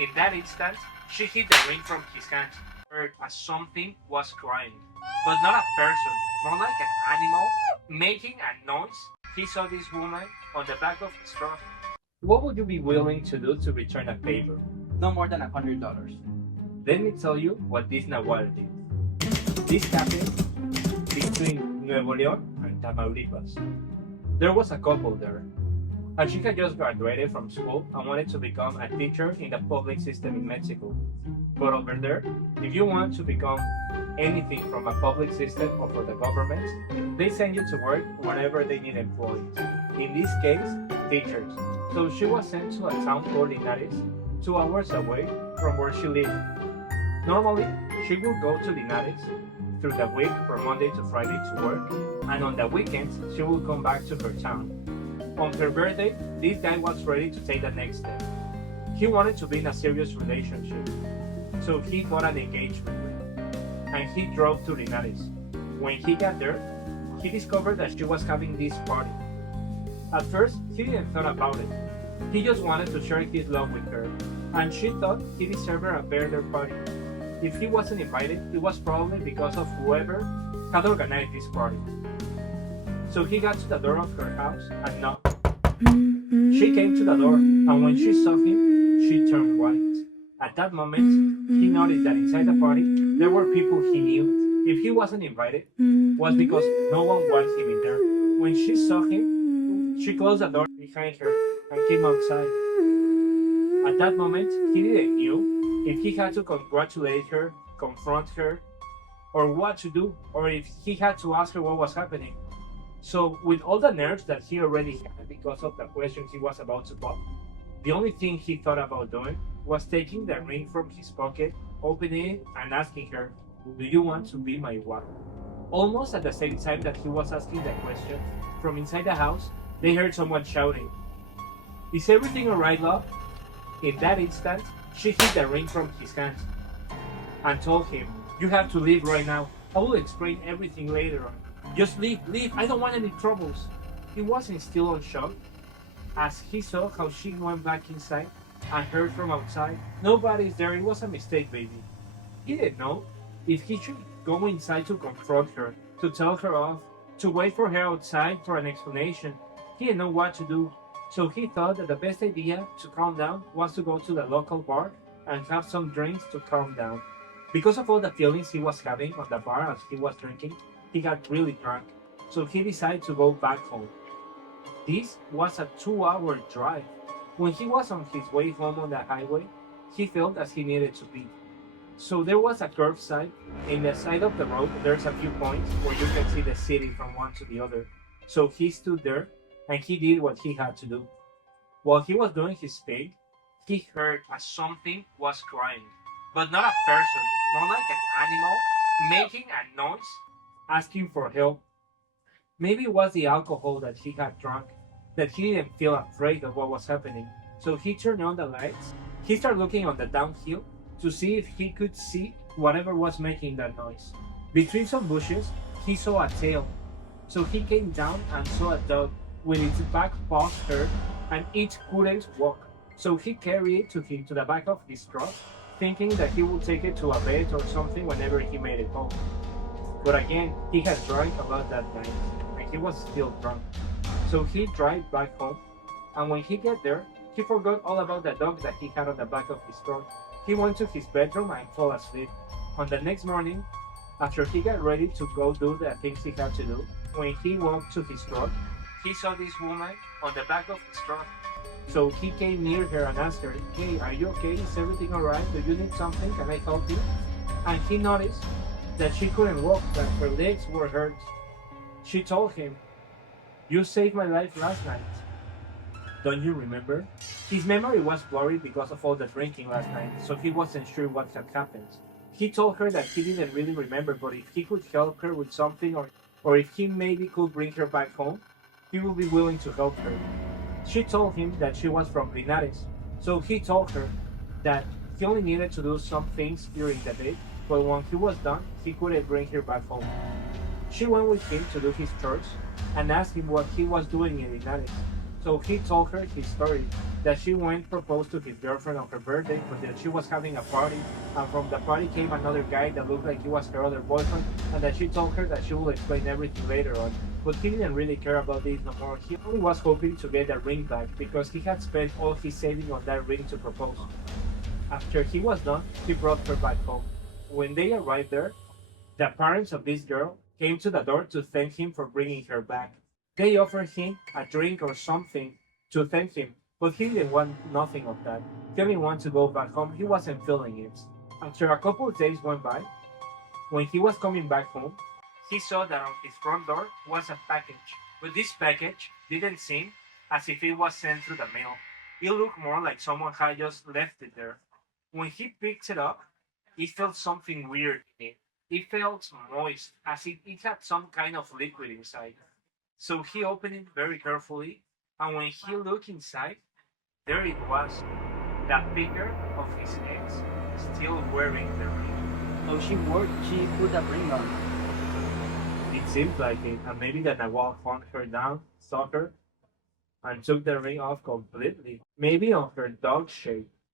In that instant, she hid the ring from his hand, heard as something was crying, but not a person, more like an animal, making a noise. He saw this woman on the back of his truck. What would you be willing to do to return a favor? No more than $100. Let me tell you what this Nahual did. This happened between Nuevo León and Tamaulipas. There was a couple there, and she had just graduated from school and wanted to become a teacher in the public system in Mexico. But over there, if you want to become anything from a public system or for the government, they send you to work whenever they need employees. In this case, teachers. So she was sent to a town called Linares, 2 hours away from where she lived. Normally, she would go to Linares through the week from Monday to Friday to work, and on the weekends, she would come back to her town. On her birthday, this guy was ready to take the next step. He wanted to be in a serious relationship, so he got an engagement ring, and he drove to Linares. When he got there, he discovered that she was having this party. At first, he didn't thought about it. He just wanted to share his love with her, and she thought he deserved a better party. If he wasn't invited, it was probably because of whoever had organized this party. So he got to the door of her house and knocked. She came to the door, and when she saw him, she turned white. At that moment, he noticed that inside the party, there were people he knew. If he wasn't invited, it was because no one wanted him in there. When she saw him, she closed the door behind her and came outside. At that moment, he didn't know if he had to congratulate her, confront her, or what to do, or if he had to ask her what was happening. So, with all the nerves that he already had because of the question he was about to pop, the only thing he thought about doing was taking the ring from his pocket, opening it, and asking her, "Do you want to be my wife?" Almost at the same time that he was asking the question, from inside the house, they heard someone shouting, "Is everything alright, love?" In that instant, she hid the ring from his hand and told him, "You have to leave right now. I will explain everything later on. Just leave, I don't want any troubles." He wasn't still on shock as he saw how she went back inside and heard from outside, "Nobody's there, it was a mistake, baby." He didn't know if he should go inside to confront her, to tell her off, to wait for her outside for an explanation. He didn't know what to do, so he thought that the best idea to calm down was to go to the local bar and have some drinks to calm down. Because of all the feelings he was having on the bar as he was drinking, he got really drunk, so he decided to go back home. This was a 2-hour drive. When he was on his way home on the highway, he felt as he needed to pee. So there was a curved side. In the side of the road, there's a few points where you can see the city from one to the other. So he stood there and he did what he had to do. While he was doing his pee, he heard as something was crying, but not a person, more like an animal, making a noise, asking for help. Maybe it was the alcohol that he had drunk, that he didn't feel afraid of what was happening. So he turned on the lights. He started looking on the downhill to see if he could see whatever was making that noise. Between some bushes, he saw a tail. So he came down and saw a dog with its back paws hurt and it couldn't walk. So he carried it to the back of his truck, thinking that he would take it to a vet or something whenever he made it home. But again, he had drank a lot that night, and he was still drunk. So he drove back home, and when he got there, he forgot all about the dog that he had on the back of his truck. He went to his bedroom and fell asleep. On the next morning, after he got ready to go do the things he had to do, when he walked to his truck, he saw this woman on the back of his truck. So he came near her and asked her, "Hey, are you okay? Is everything alright? Do you need something? Can I help you?" And he noticed that she couldn't walk, that her legs were hurt. She told him, "You saved my life last night. Don't you remember?" His memory was blurry because of all the drinking last night, so he wasn't sure what had happened. He told her that he didn't really remember, but if he could help her with something or if he maybe could bring her back home, he would be willing to help her. She told him that she was from Linares, so he told her that he only needed to do some things during the day, but when he was done, he couldn't bring her back home. She went with him to do his chores and asked him what he was doing in Linares. So he told her his story, that she went proposed to his girlfriend on her birthday, but that she was having a party, and from the party came another guy that looked like he was her other boyfriend, and that she told her that she will explain everything later on. But he didn't really care about this no more. He only was hoping to get the ring back because he had spent all his savings on that ring to propose. After he was done, he brought her back home. When they arrived there, the parents of this girl came to the door to thank him for bringing her back. They offered him a drink or something to thank him, but he didn't want nothing of that. He didn't want to go back home. He wasn't feeling it. After a couple of days went by, when he was coming back home, he saw that on his front door was a package. But this package didn't seem as if it was sent through the mail. It looked more like someone had just left it there. When he picked it up, he felt something weird in it. It felt moist, as if it had some kind of liquid inside. So he opened it very carefully, and when he looked inside, there it was, the figure of his ex, still wearing the ring. So she put a ring on. It seemed like it, and maybe the Nahual found her down, saw her, and took the ring off completely. Maybe on her dog shape.